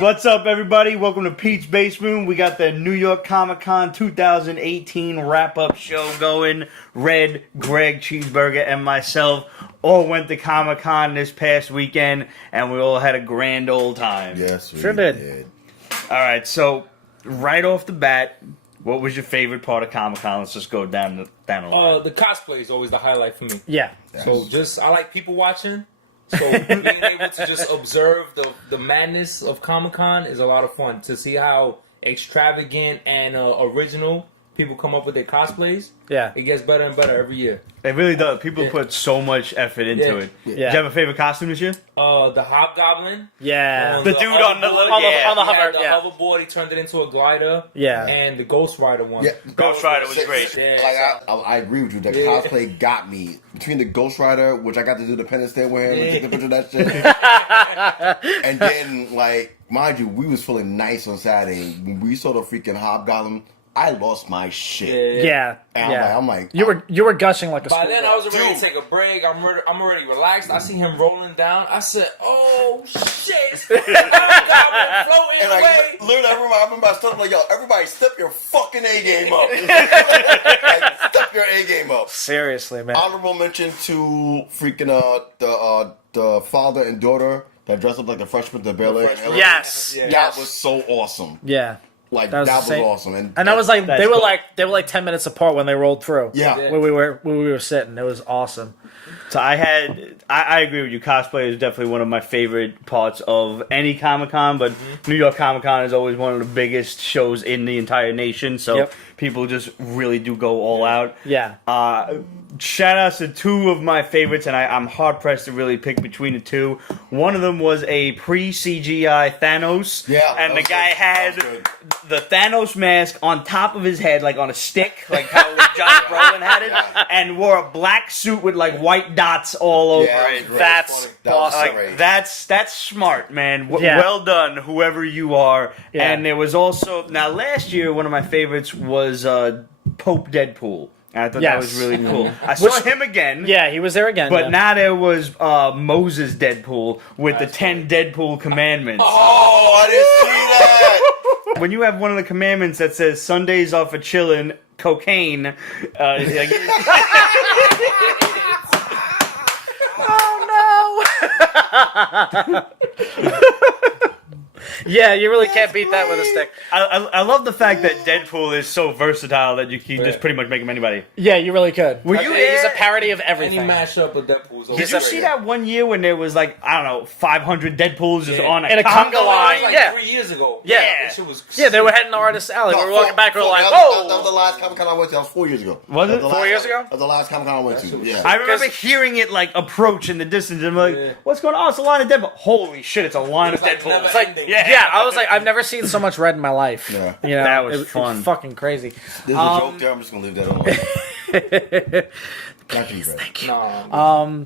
What's up, everybody? Welcome to Pete's Basement. We got the New York Comic Con 2018 wrap-up show going. Red, Greg, Cheeseburger, and myself all went to Comic Con this past weekend, and we all had a grand old time. Yes, we Sure did. All right, so right off the bat, what was your favorite part of Comic Con? Let's just go down the line. The cosplay is always the highlight for me. Yeah. So I like people watching. So being able to just observe the madness of Comic Con is a lot of fun. To see how extravagant and original people come up with their cosplays. Yeah. It gets better and better every year. It really does. People put so much effort into it. Yeah. Did you have a favorite costume this year? The Hobgoblin. Yeah. The dude on the little... on the Yeah. hover- He had the yeah. hoverboard, he turned it into a glider. Yeah. And the Ghost Rider one. Yeah. Ghost Rider was great. Yeah, I agree with you. The cosplay got me. Between the Ghost Rider, which I got to do the penance stand with him and take the picture of that shit. And then, like, mind you, we was feeling nice on Saturday. When we saw the freaking Hobgoblin, I lost my shit. Yeah. And Yeah. I'm like, You were gushing like a By schoolgirl. then, I was ready to take a break. I'm already relaxed. I see him rolling down. I said, "Oh shit!" I'm floating and away. like, literally, I remember I stood up like, yo, everybody step your fucking A game up. Like, step your A game up. Seriously, man. Honorable mention to freaking the father and daughter that dressed up like the Freshmen to Bel-Air. Yes. Yeah. That was so awesome. Yeah. Like That was that was insane. awesome. And that was like That's they were cool. like 10 minutes apart when they rolled through. Yeah. Where we were sitting. It was awesome. So I agree with you. Cosplay is definitely one of my favorite parts of any Comic Con, but New York Comic Con is always one of the biggest shows in the entire nation. So Yep. people just really do go all out. Yeah. Shout outs to two of my favorites, and I'm hard pressed to really pick between the two. One of them was a pre-CGI Thanos. Yeah, and that the was guy good. had That was good. the Thanos mask on top of his head, like on a stick, like how Josh Brolin had it, and wore a black suit with like white dots all over Yeah, it. that was That's funny. That was awesome. great. That's smart, man. Yeah. Well done, whoever you are. Yeah. And there was also last year one of my favorites was Pope Deadpool. And I thought that was Yes. really cool. I saw him again. Yeah, he was there again. But yeah. now there was Moses Deadpool with the 10 Deadpool Commandments. Oh, I didn't see that. When you have one of the commandments that says Sundays are for chillin', cocaine, Yeah, you really can't beat that with a stick. I love the fact that Deadpool is so versatile that you can just pretty much make him anybody. Yeah, you really could. Were you He's a there? parody of Any everything. mashup of Deadpool's always Did you great. see that one year when there was like, I don't know, 500 Deadpools just Yeah. on In a conga That line. was like Yeah. 3 years ago. Yeah. That shit was Yeah, they were heading to Artist Alley. We were walking back. We were like, That "Whoa!" was the last Comic Con I went to. That was 4 years ago. Was it? That the 4 last- years ago? That was the last Comic Con I went to. Yeah. I remember Because- hearing it like approach in the distance. I'm like, Yeah. what's going on? Oh, it's a line of Deadpool. Holy shit, it's a line of like Deadpool. never It's like, ending. yeah. I was like, I've never seen so much red in my life. Yeah. You know, That was it fun. fucking crazy. There's a joke there. I'm just gonna leave that alone. Not too bad. Nah.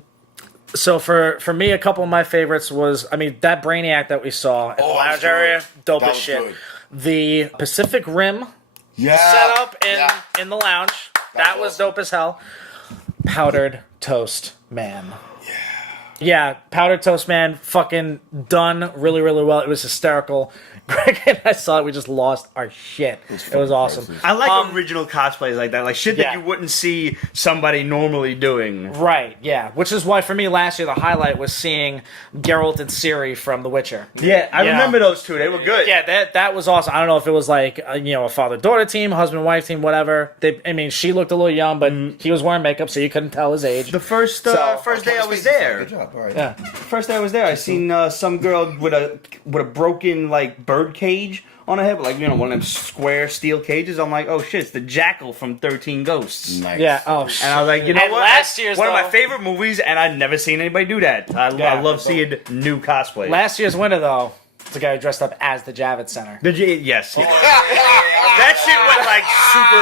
So for me, a couple of my favorites was, I mean, that Brainiac that we saw in the Oh, that lounge was good. area, dope That as was shit. good. The Pacific Rim Yeah. setup Yeah. in the lounge, that was awesome. dope as hell. Powdered Toast Man. Yeah, Powdered Toast Man, fucking done really, really well. It was hysterical. Greg and I saw it. We just lost our shit. It was awesome. priceless. I like original cosplays like that. Like shit that Yeah. you wouldn't see somebody normally doing. Right, yeah. Which is why, for me, last year, the highlight was seeing Geralt and Ciri from The Witcher. Yeah, I Yeah. remember those two. They were good. Yeah, that was awesome. I don't know if it was like, a father-daughter team, husband-wife team, whatever. She looked a little young, but he was wearing makeup, so you couldn't tell his age. The first So- first day I was Good there. job. All right. Yeah. First day I was there, I seen some girl with a broken like bird cage on her head, like one of them square steel cages. I'm like, oh shit, it's the Jackal from 13 Ghosts. Nice. Yeah, oh, shit. And I was like, you know And what? last year's, one of my though- favorite movies, and I'd never seen anybody do that. I love seeing new cosplay. Last year's winner, though, was the guy who dressed up as the Javitt Center. Yes. That shit went like super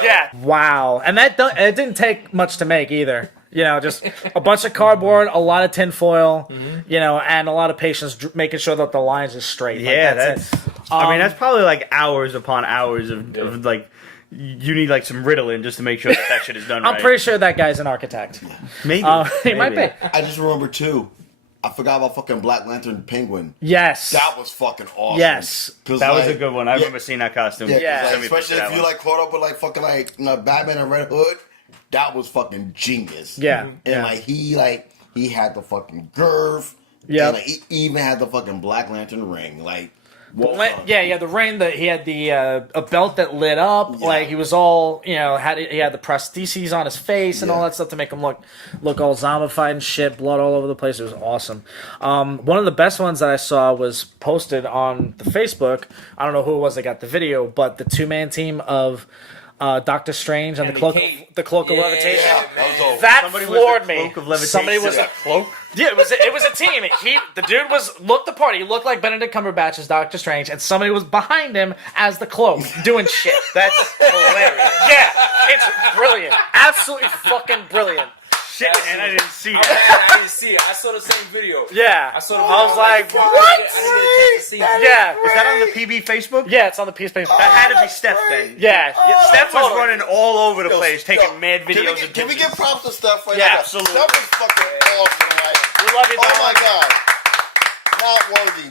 viral. Yeah. Wow. And it didn't take much to make either. Just a bunch of cardboard, a lot of tinfoil, and a lot of patience making sure that the lines are straight. Like, Yeah, that's it. I mean, that's probably like hours upon hours of like. You need like some Ritalin just to make sure that shit is done right. I'm pretty sure that guy's an architect. Maybe. He might be. I just remember too. I forgot about fucking Black Lantern Penguin. Yes. That was fucking awesome. Yes. That was a good one. I remember seeing that costume. Yeah. Like, especially if you like caught up with like fucking like Batman and Red Hood. That was fucking genius. Yeah. And he had the fucking girth. Yeah. And he even had the fucking Black Lantern ring. Like, Yeah, the ring that he had a belt that lit up. Yeah. Like he was all he had the prostheses on his face and all that stuff to make him look all zombified and shit, blood all over the place. It was awesome. One of the best ones that I saw was posted on the Facebook. I don't know who it was that got the video, but the 2-man team of Doctor Strange and the cloak of levitation. Yeah, that floored me. Somebody was a cloak. Yeah, it was a team. The dude looked the part. He looked like Benedict Cumberbatch as Doctor Strange, and somebody was behind him as the cloak doing shit. That's hilarious. Yeah, it's brilliant. Absolutely fucking brilliant. Shit, and I didn't see that. I didn't see it. I saw the same video. Yeah, I saw the video. I was like, what? I didn't get a chance to see it. Yeah, Is that on the PB Facebook? yeah, it's on the piece of paper. That had to be Steph then. Yeah, Steph was totally. running all over the place, taking mad videos and Can we pictures. give props to Steph right Yeah, now? absolutely. Steph was fucking awesome. Like, We love you, oh Dom. my god. Not worthy.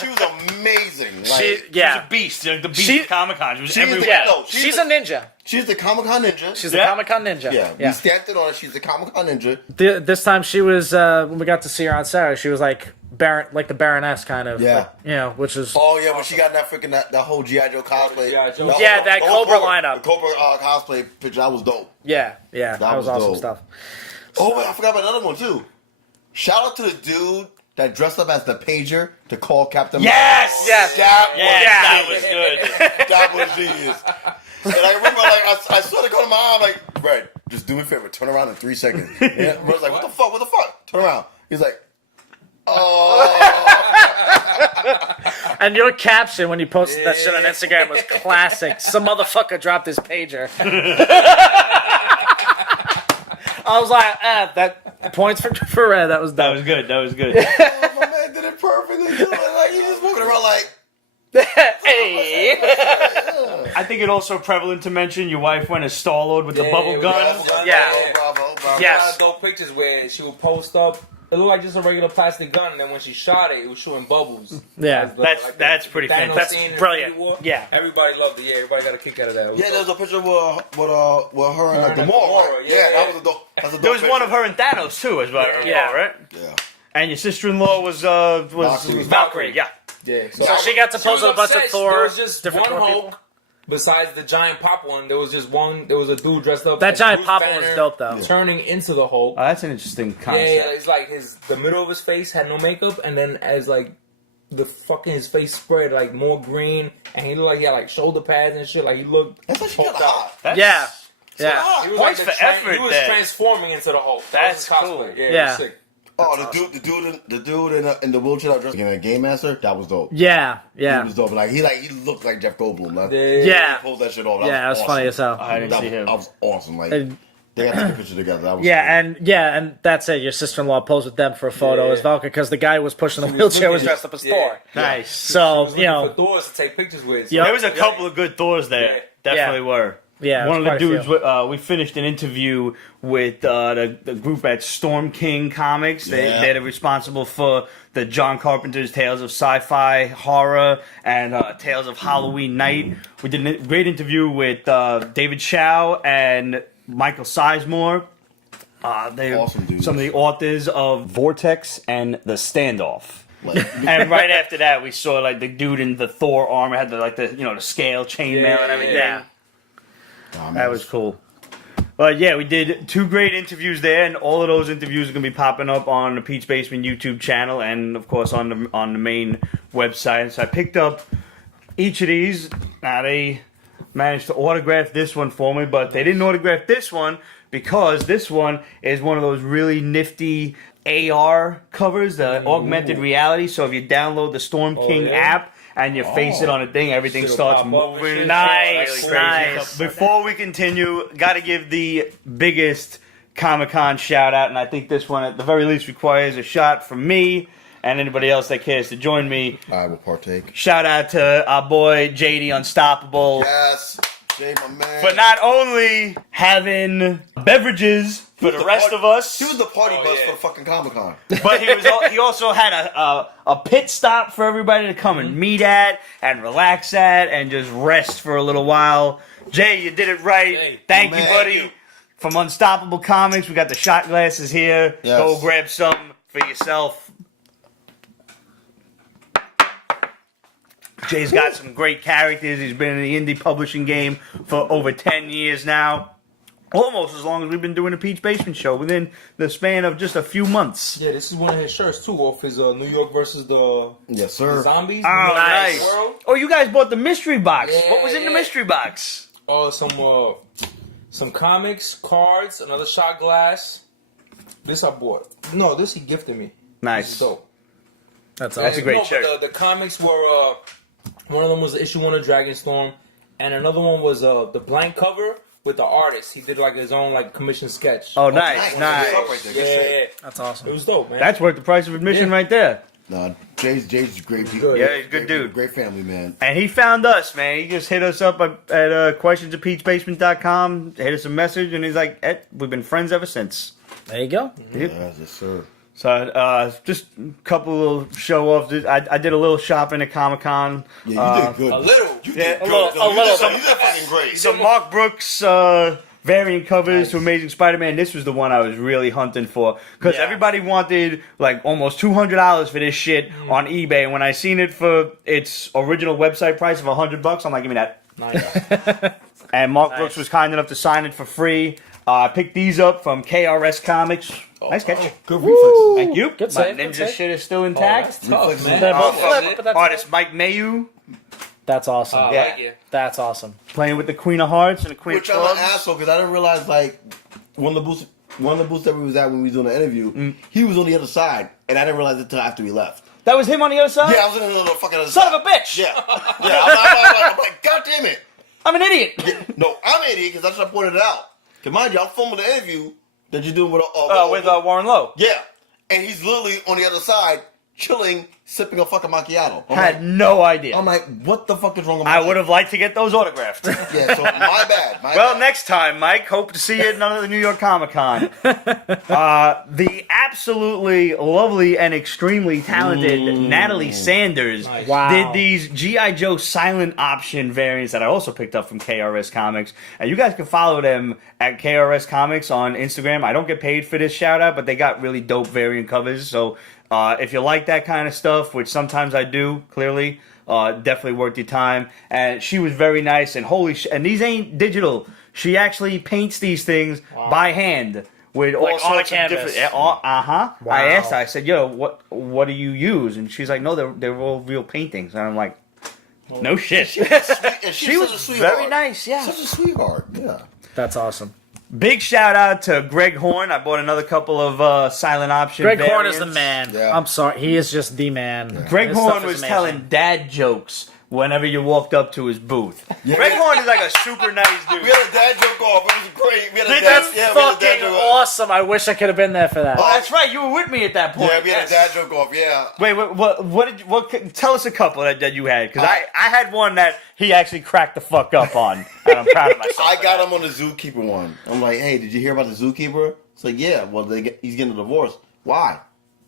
She was amazing. Like, She She was a beast, like the beast She- of Comic-Con. She was she's everywhere. Yeah, No, she's a ninja. she's the Comic-Con ninja. She's Yeah. a Comic-Con ninja. yeah, we stamped it on her. She's the Comic-Con ninja. This time she was when we got to see her on Saturday. She was like the Baroness kind of. Yeah. Which is Oh yeah, when she got that freaking that whole G.I. Joe cosplay. G.I. Joe. The whole- Yeah, that the whole Cobra lineup. The Cobra cosplay picture, that was dope. yeah. That was was awesome dope. stuff. Oh wait, I forgot about another one too. Shout out to the dude that dressed up as the pager to call Captain. Yes! Yes. That Yes, was that was good. that was genius. And I remember, like, I saw it go to my eye, I'm like, Brad, just do me a favor, turn around in 3 seconds. And I was like, what the fuck? Turn around. He's like, oh. And your caption when you posted that shit on Instagram was classic. Some motherfucker dropped his pager. I was like, that points for Red. That was That dope. was good. That was good. Oh, my man did it perfectly. Too. Like, he was walking around like, Hey. I think it also prevalent to mention your wife went as Star-Lord with the Yeah, bubble with gun. the bubble gun. Yeah. Bravo. Yes. A lot of dope pictures where she would post up. It looked like just a regular plastic gun, and then when she shot it, it was showing bubbles. Yeah. That's pretty Thanos fantastic. scene in brilliant. Infinity War. Yeah. Everybody loved it. Yeah, everybody got a kick out of that. It was Yeah, dope. there's a picture with her and like and Gamora. Gamora, Right? yeah, Yeah, yeah. that was a dope. That's a dope There was one picture. of her and Thanos too, as well, Yeah. right? Yeah. And your sister-in-law was Valkyrie. Yeah. Yeah. So she got to She pose was with a bunch of upset. Thor. There was just different one Thor Hulk. people. Besides the giant pop one, there was just one. There was a dude dressed up. That as giant Bruce pop one Banner was dope, though. Turning into the Hulk. Oh, that's an interesting concept. Yeah, it's like the middle of his face had no makeup, and then as like the fucking his face spread like more green, and he looked like he had like shoulder pads and shit. Like he looked. That's like she got hulked out. hot. That's- Yeah. Yeah. hot. He was Points like the for effort He was there. transforming into the Hulk. That's That was his cool. cosplay. Yeah, it Yeah. was sick. Oh, the dude in the wheelchair that dressed like a Game Master, that was dope. Yeah. He Yeah. was dope. He looked like Jeff Goldblum. Like, Yeah. he pulled that shit off. Yeah, it was funny as hell. I didn't see him. That was awesome. Like, And- they got to take a picture together. That was Yeah, and that's it. Your sister-in-law posed with them for a photo Yeah. as Valkyrie because the guy who was pushing the wheelchair was looking- dressed up as yeah. Thor. Nice. So For Thors to take pictures with. Yeah. There was a couple of good Thors there. Yeah. Definitely were. Yeah, One of quite the a dudes, few. we finished an interview with the group at Storm King Comics. They're responsible for the John Carpenter's Tales of Sci-Fi, Horror, and Tales of Halloween Night. We did a great interview with David Schow and Michael Sizemore. They're Awesome dudes. some of the authors of Vortex and The Standoff. like, And right after that, we saw like the dude in the Thor armor had the scale chainmail and everything. Yeah. That was cool. But yeah, we did 2 great interviews there, and all of those interviews are going to be popping up on the Peach Basement YouTube channel, and of course on the main website. So I picked up each of these. Now they managed to autograph this one for me, but they didn't autograph this one because this one is one of those really nifty AR covers, the augmented reality. So if you download the Storm King yeah? app and you face it on a thing, everything Shit'll starts pop up and moving. shit. Nice, Really nice. crazy. Before we continue, got to give the biggest Comic-Con shout out, and I think this one at the very least requires a shot from me and anybody else that cares to join me. I will partake. Shout out to our boy JD Unstoppable Yes, Jay, my man. for not only having beverages for the rest of us. He was the party bus yeah. for the fucking Comic-Con. But he also had a pit stop for everybody to come and meet at and relax at and just rest for a little while. Jay, you did it right. Hey, Thank you, man. buddy. Thank you. From Unstoppable Comics, we got the shot glasses here. Yes. Go grab some for yourself. Jay's got some great characters. He's been in the indie publishing game for over 10 years now. Almost as long as we've been doing a Peach Basement show, within the span of just a few months. Yeah, this is one of his shirts too, off his New York versus the Yes, sir. zombies. Oh, Nice. nice. World. Oh, you guys bought the mystery box. Yeah, What was in the yeah. mystery box? Some comics, cards, another shot glass. This I bought. No, this he gifted me. Nice. This is dope. That's That's a awesome. great but shirt. The comics were one of them was issue 1 of Dragonstorm, and another one was the blank cover with the artist. He did like his own like commission sketch. Oh, nice. Nice. Right there. Good shit. Yeah, That's awesome. it was dope, man. That's worth the price of admission Yeah. right there. No, Jay's a great dude. good. Yeah, he's a good dude. Great family, man. And he found us, man. He just hit us up at questions@peachbasement.com, hit us a message, and he's like, we've been friends ever since. There you go. Yep. Yes, sir. So, just a couple of show-offs. I did a little shopping at Comic-Con. Yeah, you did good. a little. You Yeah, did a good. little- though. a little You did fucking great. Some Mark Brooks variant covers to Amazing Spider-Man. This was the one I was really hunting for because Yeah. everybody wanted like almost $200 for this shit on eBay. And when I seen it for its original website price of $100, I'm like, give me that. Nice. And Mark Brooks was kind enough to sign it for free. I picked these up from KRS Comics. Nice catch. Good reflexes. Thank you. Good My save, good Ninja save. shit is still Oh, intact. that's tough, man. They're both Oh, flip, but that's Artist Mike Mayu That's awesome. I Yeah. like it. That's awesome. playing with the Queen of Hearts and the Queen Which of I'm an Clubs. asshole because I didn't realize like one of the booths that we was at when we was doing the interview, he was on the other side, and I didn't realize it until after we left. That was him on the other side? Yeah, I was in the little fucking other Son side. of a bitch! Yeah, I'm like, God damn it! I'm an idiot! No, I'm an idiot because that's what I pointed it out. Because mind you, I'm filming the interview that you're doing with with Warren Lowe. yeah, and he's literally on the other side, chilling, sipping a fucking macchiato. Had no idea. I'm like, what the fuck is wrong with my I life? would have liked to get those autographed. Yeah, so my bad. Well, next time, Mike. Hope to see you at another New York Comic Con. The absolutely lovely and extremely talented Natalie Sanders Nice. Wow. did these G.I. Joe silent option variants that I also picked up from KRS Comics. And you guys can follow them at KRS Comics on Instagram. I don't get paid for this shout out, but they got really dope variant covers. So if you like that kind of stuff, which sometimes I do, clearly, definitely worth your time. And she was very nice. And holy shit, and these ain't digital. She actually paints these things by hand with all Like on a sorts of canvas. different. I Wow. asked her. I said, "Yo, what do you use?" And she's like, "No, they're all real paintings." And I'm like, "No shit." And She was such a sweetheart. very nice. Yeah. Such a sweetheart. Yeah. That's awesome. Big shout out to Greg Horn. I bought another couple of silent option. Greg Horn variants. is the man. Yeah. I'm sorry. He is just the man. Greg His Horn stuff is was amazing. telling dad jokes whenever you walked up to his booth. Yeah. Greg Horn is like a super nice dude. We had a dad joke off. It was great. We had a Did dad, you? yeah, we had a Fucking dad joke off. awesome. I wish I could have been there for that. Oh, that's right. You were with me at that point. Yeah, we had Yes. a dad joke off. Yeah. Wait, tell us a couple that you had, because I had one that he actually cracked the fuck up on, and I'm proud of myself. I got him on the zookeeper one. I'm like, hey, did you hear about the zookeeper? It's like, yeah. Well, he's getting a divorce. Why?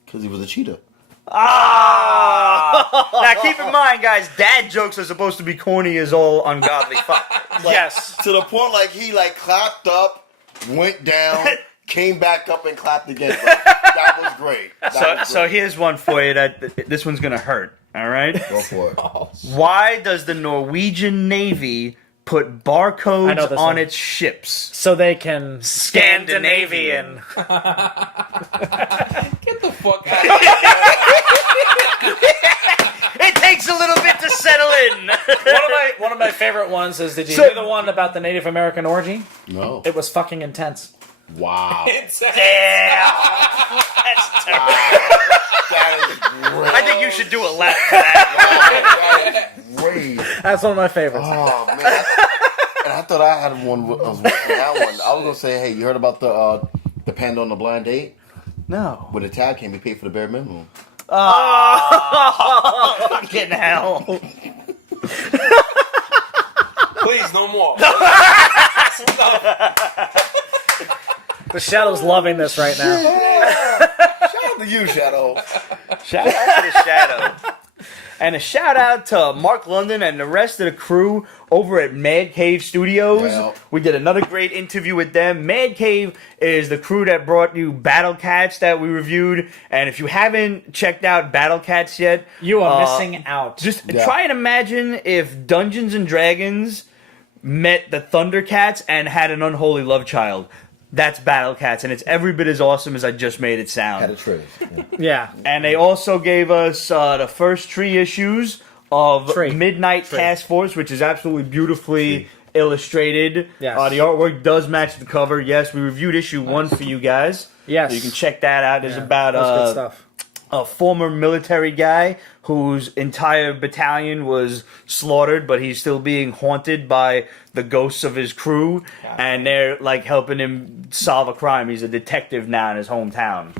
Because he was a cheater. Ah! Now keep in mind, guys, dad jokes are supposed to be corny as all ungodly fuck. Yes. To the point, like he like clapped up, went down, came back up, and clapped again. Like, that was great. So here's one for you that this one's gonna hurt. All right. Go for it. Why does the Norwegian Navy put I know barcodes this on one. its ships? So they can Scandinavian. Scandinavian. Get the fuck out of here. It takes a little bit to settle in. One of my favorite ones is, did you So- hear the one about the Native American orgy? No. It was fucking intense. Wow. It's Damn. That's terrible. That is great. I think you should do a lap for that. That is great. That's one of my favorites. Oh man. And I thought I had one. I was working on that one. I was gonna say, hey, you heard about the panda on the blind date? No. When the tab came, he paid for the bare minimum. Fucking hell. Please, no more. The Shadow's loving this right now. Shout out to you, Shadow. Shout out to the Shadow. And a shout out to Mark London and the rest of the crew over at Mad Cave Studios. Well. We did another great interview with them. Mad Cave is the crew that brought you Battlecats that we reviewed. And if you haven't checked out Battlecats yet, You are missing out. just try and imagine if Dungeons and Dragons met the Thundercats and had an unholy love child. That's Battlecats, and it's every bit as awesome as I just made it sound. Had a trick. Yeah. And they also gave us the first 3 issues of Tree. Midnight Task Force, which is absolutely beautifully illustrated. Yes. The artwork does match the cover. Yes, we reviewed issue 1 for you guys. Yes. So you can check that out. It's about That's good stuff. a former military guy whose entire battalion was slaughtered, but he's still being haunted by the ghosts of his crew, and they're like helping him solve a crime. He's a detective now in his hometown.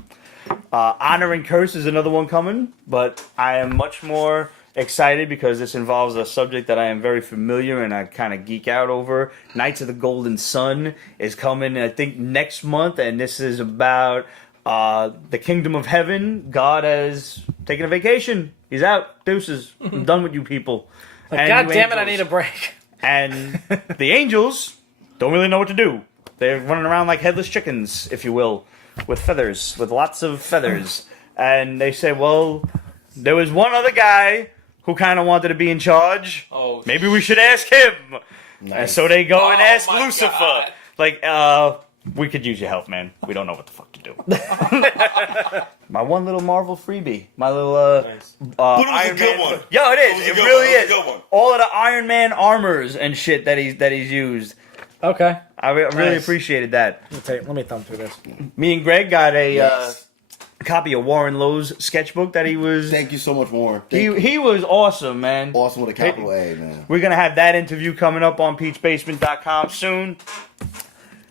Honor and Curse is another one coming, but I am much more excited because this involves a subject that I am very familiar and I kind of geek out over. Knights of the Golden Sun is coming, I think, next month, and this is about the Kingdom of Heaven. God has taken a vacation. He's out. Deuces. I'm done with you people. And God you damn it, I angels. need a break. And the angels don't really know what to do. They're running around like headless chickens, if you will, with feathers, with lots of feathers. And they say, well, there was one other guy who kind of wanted to be in charge. Oh, Maybe we should ask him. Nice. And so they go and Oh, ask my Lucifer. God. Like, we could use your help, man. We don't know what the fuck to do. My one little Marvel freebie. My little, Nice. But it was Iron a good Man. one. Yo, it is. It was a It good really one. It was is. a good one. All of the Iron Man armors and shit that he's used. Okay. I really Nice. appreciated that. Let me thumb through this. Me and Greg got a Yes. copy of Warren Lowe's sketchbook that he was. Thank you so much, Warren. Thank you. He was awesome, man. Awesome with a capital A, man. We're gonna have that interview coming up on peachbasement.com soon.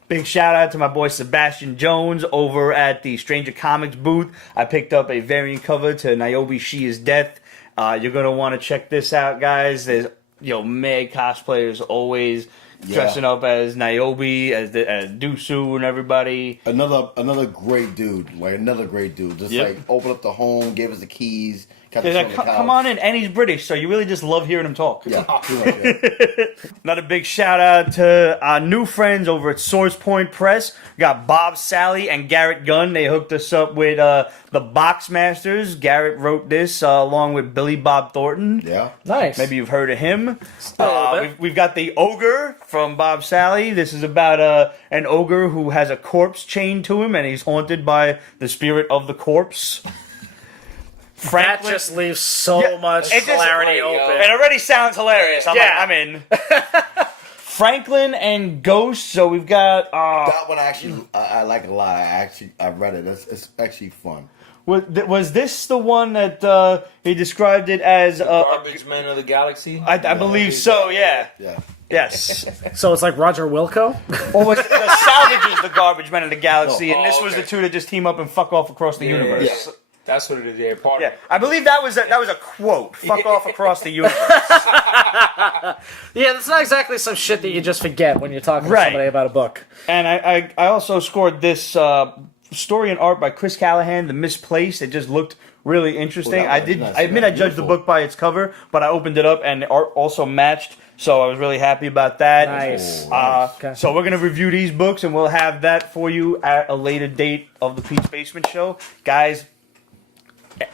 Big shout out to my boy Sebastian Jones over at the Stranger Comics booth. I picked up a variant cover to Niobe She Is Death. You're gonna want to check this out, guys. There's mad cosplayers always dressing up as Niobe, as Dusu and everybody. Another great dude. Like another great dude. Just Yep. like opened up the home, gave us the keys. Kept He's us like, on the couch. come on in, and he's British, so you really just love hearing him talk. Yeah, pretty much, yeah. Another big shout out to our new friends over at Source Point Press. We got Bob Sally and Garrett Gunn. They hooked us up with the Boxmasters. Garrett wrote this along with Billy Bob Thornton. Yeah. Nice. Maybe you've heard of him. A little bit. We've got the Ogre from Bob Sally. This is about an ogre who has a corpse chained to him, and he's haunted by the spirit of the corpse. That Franklin, just leaves so Yeah, much it just- clarity Yo. open. it already sounds hilarious. I'm Yeah. like, I'm in. Franklin and Ghost. So we've got. That one I like a lot. I read it. It's actually fun. Was this the one that he described it as? Garbage Men of the Galaxy. I believe so. Yeah. Yeah. Yes. So it's like Roger Wilco? Or was it the Salvagers, the garbage men of the galaxy, Oh, and this was okay. the 2 that just team up and fuck off across the universe. Yeah. That's what it is. Yeah, part Yeah, I believe that was a quote. Fuck off across the universe. Yeah, that's not exactly some shit that you just forget when you're talking to Right. somebody about a book. And I also scored this story and art by Chris Callahan, The Misplaced. It just looked really interesting. Oh, I that was nice. I admit I That's judged the beautiful. book by its cover, but I opened it up and the art also matched. So I was really happy about that. Nice. Okay. So we're going to review these books and we'll have that for you at a later date of the Pete's Basement Show. Guys,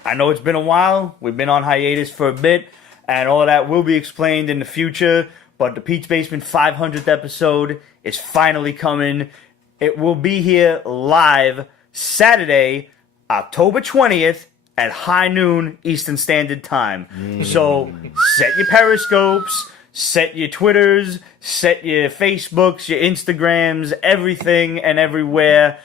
I know it's been a while. We've been on hiatus for a bit, and all of that will be explained in the future. But the Pete's Basement 500th episode is finally coming. It will be here live Saturday, October 20th at high noon Eastern Standard Time. So set your periscopes, set your Twitters, set your Facebooks, your Instagrams, everything and everywhere.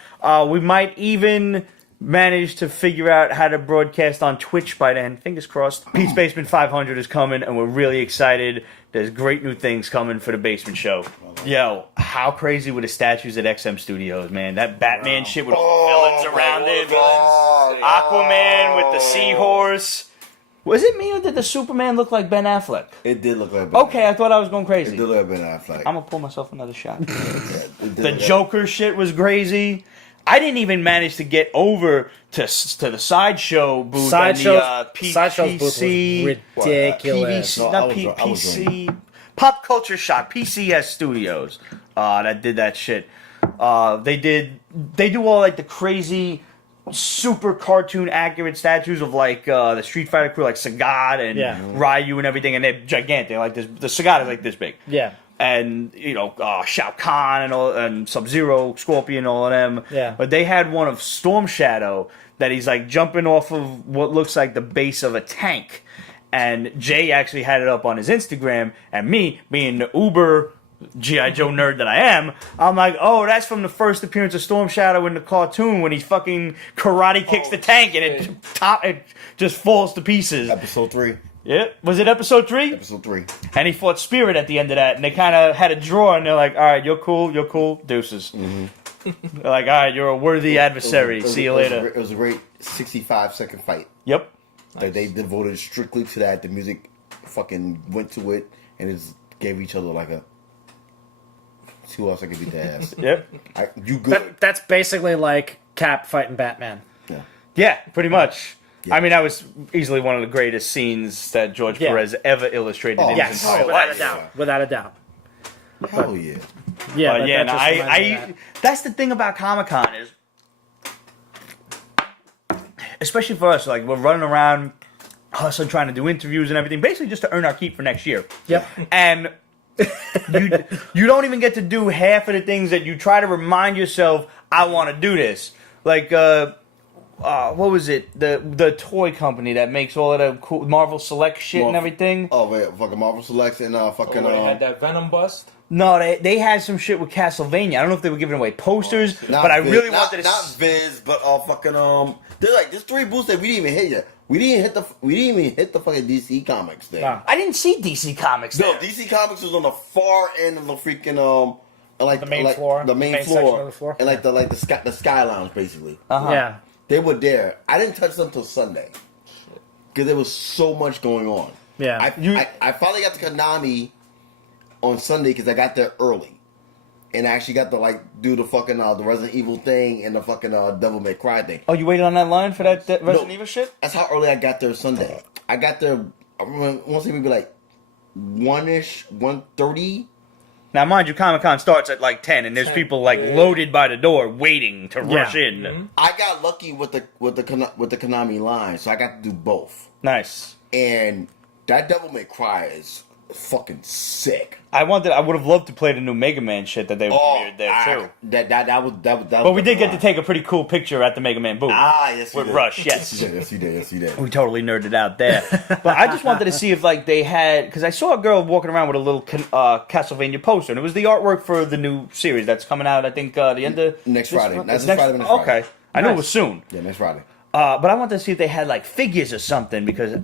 We might even manage to figure out how to broadcast on Twitch by then. Fingers crossed. Pete's Basement 500 is coming, and we're really excited. There's great new things coming for the Basement Show. Yo, how crazy were the statues at XM Studios, man? That Batman shit with all the villains around it. Aquaman with the seahorse. Was it me or did the Superman look like Ben Affleck? It did look like Ben. Okay, I thought I was going It crazy. did look like Ben Affleck. I'm gonna pull myself another shot. The Joker shit was crazy. I didn't even manage to get over to the Sideshow booth. Sideshow's PC, booth was ridiculous. PVC, No, not I was PC. Pop Culture Shock, PCS Studios. That did that shit. They do all like the crazy, super cartoon accurate statues of like the Street Fighter crew, like Sagat and Ryu and everything, and they're gigantic. Like this, the Sagat is like this big. Yeah. And Shao Kahn and Sub-Zero, Scorpion, all of them. Yeah. But they had one of Storm Shadow that he's like jumping off of what looks like the base of a tank. And Jay actually had it up on his Instagram, and me, being the uber G.I. Joe nerd that I am, I'm like, oh, that's from the first appearance of Storm Shadow in the cartoon when he fucking karate kicks the tank and it just falls to pieces. Episode 3. Yeah, was it episode 3? Episode 3. And he fought Spirit at the end of that, and they kind of had a draw, and they're like, all right, you're cool, deuces. Mm-hmm. They're like, all right, you're a worthy adversary, see you later. It was a great 65-second fight. Yep. Like, they devoted strictly to that. The music fucking went to it, and it just gave each other like a... Who else I could beat the ass? Yep. You good. That's basically like Cap fighting Batman. Yeah, pretty much. Yeah. I mean, that was easily one of the greatest scenes that George Perez ever illustrated in his Yes, entire without life. a doubt. Without a doubt. Hell yeah. Yeah, But yeah, that just reminds me of that. that's the thing about Comic-Con is, especially for us, like we're running around hustling, trying to do interviews and everything, basically just to earn our keep for next year. Yep. And you don't even get to do half of the things that you try to remind yourself, I want to do this. Like, what was it? The toy company that makes all of the cool Marvel Select shit and everything. Oh, wait, fucking Marvel Selects and fucking... they had that Venom bust? No, they had some shit with Castlevania. I don't know if they were giving away posters, but I really wanted to... Not Viz, but fucking... They're like, there's 3 booths that we didn't even hit yet. We didn't even hit the fucking DC Comics thing. Nah. I didn't see DC Comics No, there. DC Comics was on the far end of the freaking like The main like, floor? the main Section floor, of the floor? and like the sky lounge basically. Yeah. They were there. I didn't touch them until Sunday because there was so much going on. Yeah. I finally got to Konami on Sunday because I got there early, and I actually got to do the fucking the Resident Evil thing and the fucking Devil May Cry thing. Oh, you waited on that line for that Resident Evil shit? That's how early I got there Sunday. I got there. I want to say maybe like 1-ish, 1:30. Now, mind you, Comic-Con starts at like 10, and there's people loaded by the door waiting to rush in. Mm-hmm. I got lucky with the Konami line, so I got to do both. Nice. And that Devil May Cry is fucking sick. I would have loved to play the new Mega Man shit that they premiered there too. That was. But we did get to take a pretty cool picture at the Mega Man booth. Yes, with did. Rush. Yes, Yes, you did. we totally nerded out there. But I just wanted to see if they had, because I saw a girl walking around with a little Castlevania poster, and it was the artwork for the new series that's coming out. I think the end of Next this Friday. month? That's It's this Friday, next Friday. Okay, I know it was soon. Yeah, next Friday. But I wanted to see if they had like figures or something, because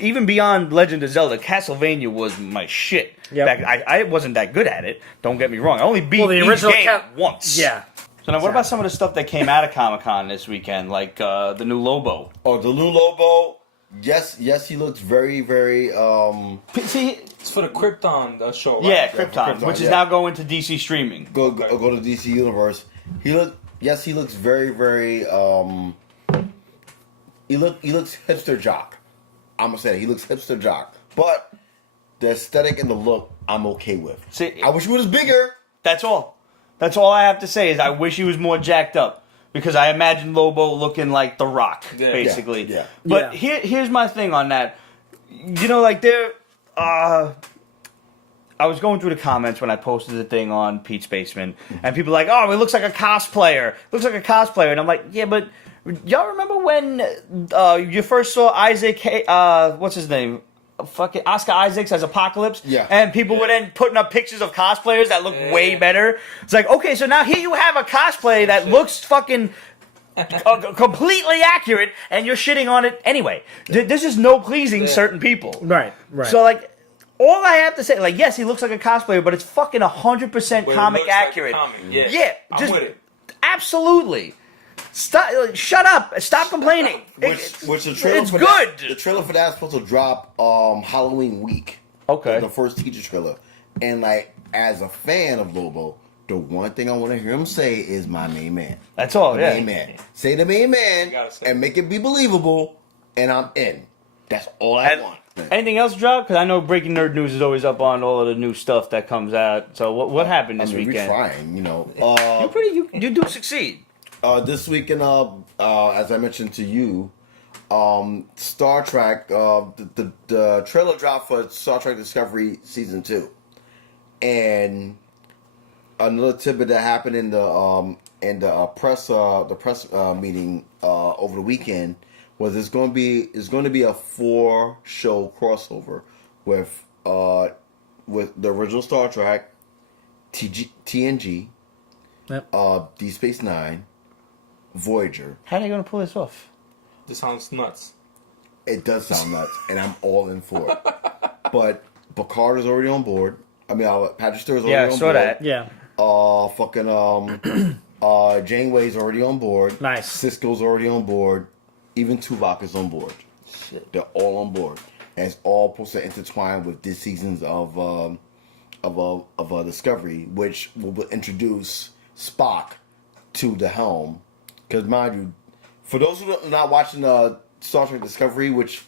even beyond Legend of Zelda, Castlevania was my shit. Yep. I wasn't that good at it. Don't get me wrong. I only beat the each original game once. Yeah. So now, what about some of the stuff that came out of Comic-Con this weekend, like the new Lobo? Oh, the new Lobo. Yes, he looks very, very. See, It's for the Krypton show, right? yeah, for Krypton, Krypton, which is yeah. now going to DC streaming. Go to DC Universe. He looks very, very. He looks hipster jock. I'm gonna say that. He looks hipster jock, but the aesthetic and the look, I'm okay with. See, I wish he was bigger. That's all. That's all I have to say is I wish he was more jacked up, because I imagine Lobo looking like The Rock, basically. Yeah. But here's my thing on that. You know, like I was going through the comments when I posted the thing on Pete's Basement, and people are like, oh, it looks like a cosplayer. Looks like a cosplayer. And I'm like, yeah, but y'all remember when you first saw Isaac, what's his name? Fucking Oscar Isaacs as Apocalypse, Yeah. and people were then putting up pictures of cosplayers that look way better. It's like, okay, so now here you have a cosplay that looks fucking completely accurate, and you're shitting on it anyway. This is no pleasing certain people, Right. So like, all I have to say, like, yes, he looks like a cosplayer, but it's fucking 100% But it comic looks like accurate. comic, yeah. Yeah, I'm just with it. absolutely. Stop! Shut up! Stop complaining. Which the trailer It's for good. The trailer for that's supposed to drop Halloween week. Okay. The first teaser trailer, and like as a fan of Lobo, the one thing I want to hear him say is my main man. That's all. The Yeah. main man. Say the main man gotta say and make it be believable, and I'm in. That's all I want. Anything else drop? Because I know Breaking Nerd News is always up on all of the new stuff that comes out. So what happened this We're weekend? trying, you know. You do succeed. This weekend, as I mentioned to you, Star Trek, the trailer dropped for Star Trek Discovery Season 2. And another tidbit that happened in the press meeting over the weekend was it's going to be a 4-show crossover with the original Star Trek, TNG, Yep. Deep Space Nine, Voyager. How are they going to pull this off? This sounds nuts. It does sound nuts, and I'm all in for it. But Picard is already on board. I mean, Patrick Stewart's already Yeah, I on saw board. that. Yeah. Janeway's already on board. Nice. Cisco's already on board. Even Tuvok is on board. Shit. They're all on board, and it's all supposed to intertwine with this season's of Discovery, which will introduce Spock to the helm. Because mind you, for those who are not watching Star Trek Discovery, which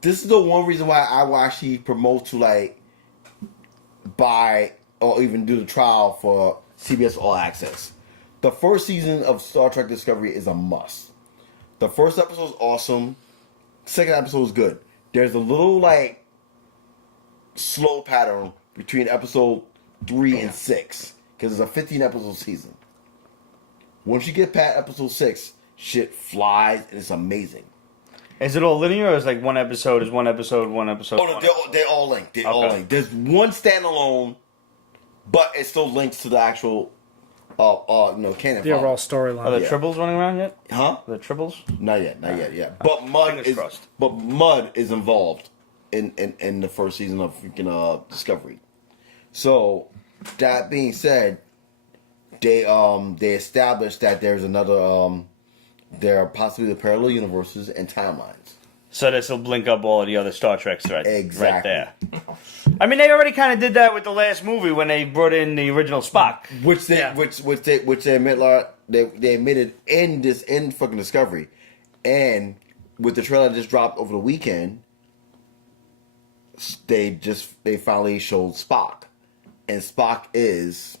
this is the one reason why I will actually promote to like buy or even do the trial for CBS All Access. The first season of Star Trek Discovery is a must. The first episode is awesome. Second episode is good. There's a little like slow pattern between episode 3 and 6 because it's a 15 episode season. Once you get past episode 6, shit flies and it's amazing. Is it all linear, or is like one episode is one episode, one episode? Oh no, they're all linked. They're all Okay. linked. There's one standalone, but it still links to the actual canon. The overall Are storyline. the Yeah. tribbles running around yet? Huh? The tribbles? Not yet. But Fingers Mud is involved in the first season of freaking Discovery. So that being said, they established that there's another there are possibly the parallel universes and timelines. So this will blink up all of the other Star Treks right Exactly. there. I mean, they already kind of did that with the last movie when they brought in the original Spock. Which they Yeah. which they admit they admitted in fucking Discovery, and with the trailer that just dropped over the weekend, they finally showed Spock, and Spock is,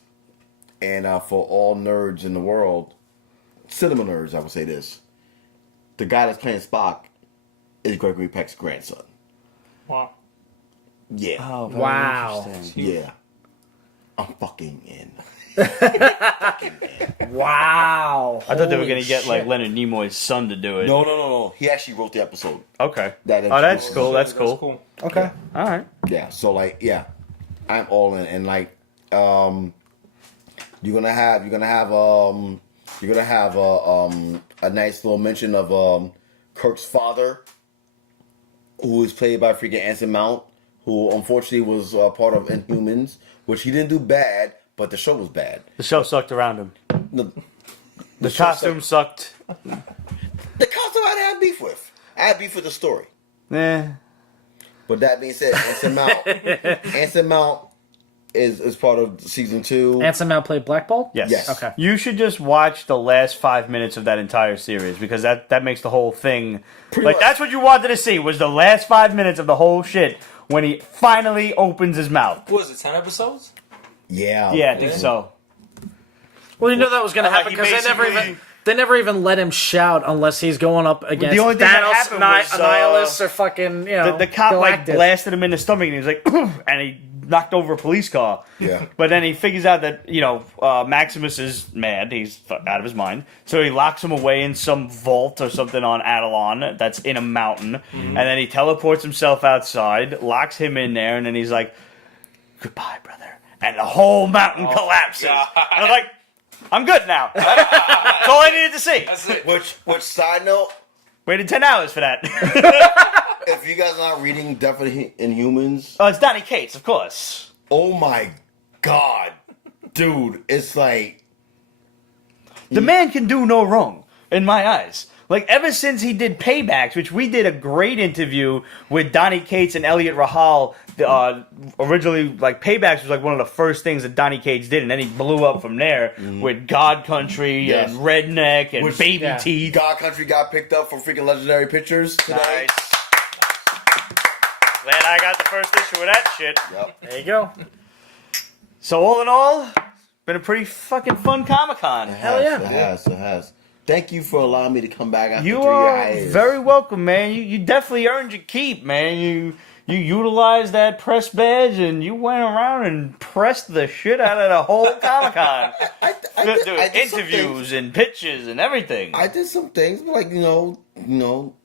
and for all nerds in the world, cinema nerds, I would say this, the guy that's playing Spock is Gregory Peck's grandson. Wow. Yeah, Oh, very Wow. interesting. yeah, I'm fucking in. Wow. I thought they were Holy going to get like shit. Leonard Nimoy's son to do it. No. He actually wrote the episode. Okay. That Oh, that's introduces- cool. That's cool. Okay. All right. Yeah, so like, yeah, I'm all in, and like, you're gonna have a nice little mention of Kirk's father, who is played by freaking Anson Mount, who unfortunately was part of Inhumans, which he didn't do bad, but the show was bad. The show sucked around him. The show costume sucked. The costume I had beef with. I had beef with the story. Eh. But that being said, Anson Mount is part of season 2. Anson Mount played Black Bolt? Yes. Yes. Okay. You should just watch the last 5 minutes of that entire series because that makes the whole thing Pretty like much. that's what you wanted to see was the last 5 minutes of the whole shit when he finally opens his mouth. What was it, 10 episodes? Yeah. Yeah, I think so. Well, you know that was going to Like, happen he because basically- they never even let him shout unless he's going up against The only thing that Thanos, happened was, Annihilus, or fucking, you know, The cop like Galactus. blasted him in the stomach and he was like and he knocked over a police car. Yeah. But then he figures out that, Maximus is mad. He's out of his mind. So he locks him away in some vault or something on Adelon that's in a mountain. And then he teleports himself outside, locks him in there, and then he's like, goodbye, brother. And the whole mountain collapses. God. And I'm like, I'm good now. That's all I needed to see. That's it. Which side note, Waited 10 hours for that. if you guys are not reading Definitely Inhumans, Oh, it's Donny Cates, of course. oh my god, dude, it's like The man can do no wrong, in my eyes. Like, ever since he did Paybacks, which we did a great interview with Donnie Cates and Elliot Rahal. Originally, like, Paybacks was like one of the first things that Donnie Cates did, and then he blew up from there with God Country and Redneck and Baby Teeth. God Country got picked up for freaking Legendary Pictures today. Nice. Glad I got the first issue of that shit. Yep. There you go. So all in all, been a pretty fucking fun Comic-Con. Hell yeah. It has. Thank you for allowing me to come back after You 3 are years. very welcome, man. You definitely earned your keep, man. You utilized that press badge and you went around and pressed the shit out of the whole Comic-Con. I did some Interviews and pitches and everything. I did some things, like, no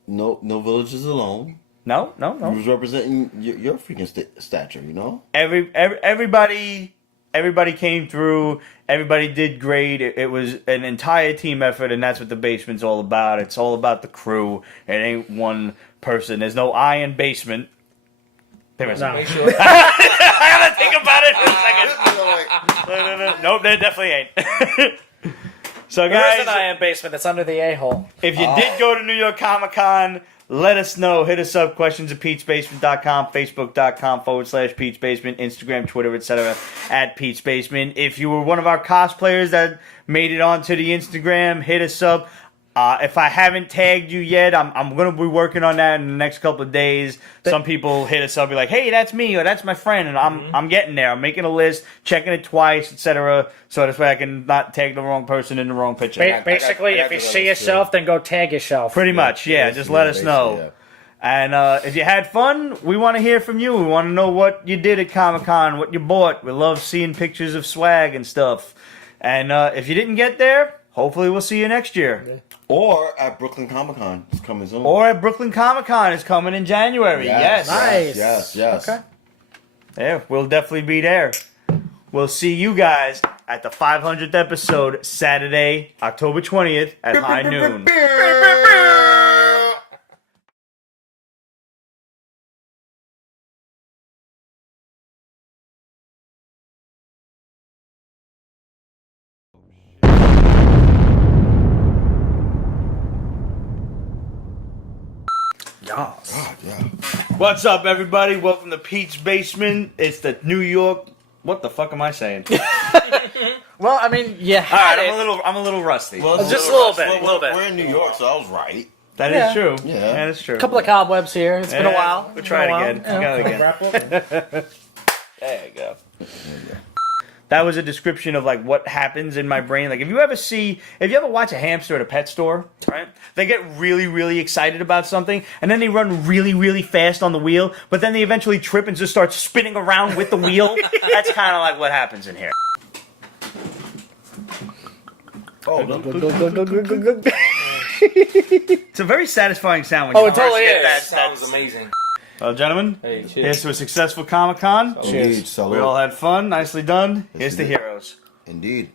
villages alone. No. You was representing your freaking stature, you know? Everybody came through. Everybody did great. It was an entire team effort, and that's what the basement's all about. It's all about the crew. It ain't one person. There's no I in basement. There is No. Make sure. I gotta think about it for a second. No. Nope, there definitely ain't. So, There is guys, an iron basement that's under the a-hole. if you did go to New York Comic Con, let us know. Hit us up. Questions at Pete'sBasement.com, Facebook.com/Pete's Basement, Instagram, Twitter, etc. at Pete's Basement. If you were one of our cosplayers that made it onto the Instagram, hit us up. If I haven't tagged you yet, I'm going to be working on that in the next couple of days. Some people hit us up, be like, "Hey, that's me," or "That's my friend," and I'm getting there. I'm making a list, checking it twice, etc. So this way I can not tag the wrong person in the wrong picture. Basically, I if got you the see list, yourself, then go tag yourself. Pretty much, yeah. Just let us know. Yeah. And if you had fun, we want to hear from you. We want to know what you did at Comic-Con, what you bought. We love seeing pictures of swag and stuff. And if you didn't get there, hopefully we'll see you next year. Or at Brooklyn Comic Con. It's coming soon. Or at Brooklyn Comic-Con is coming in January. Yes. Nice. Yes. Okay. Yeah, we'll definitely be there. We'll see you guys at the 500th episode, Saturday, October 20th at high noon. Yes. Yeah. What's up, everybody? Welcome to Pete's Basement. It's the New York. What the fuck am I saying? Well, I mean, you All had right, it. I'm a little rusty. Well, Just a little bit. We're in New York, so I was right. That Yeah. is true. Yeah. That is true. A couple of cobwebs here. It's been a while. We'll try it again. There you go. That was a description of like what happens in my brain. Like if you ever watch a hamster at a pet store, right? They get really, really excited about something, and then they run really, really fast on the wheel, but then they eventually trip and just start spinning around with the wheel. That's kind of like what happens in here. Oh, It's a very satisfying sound when you it first totally get is. that. Sounds amazing. Well, gentlemen, Hey, cheers. here's to a successful Comic-Con. Indeed, salute. We all had fun. Nicely done. Here's to heroes. Indeed.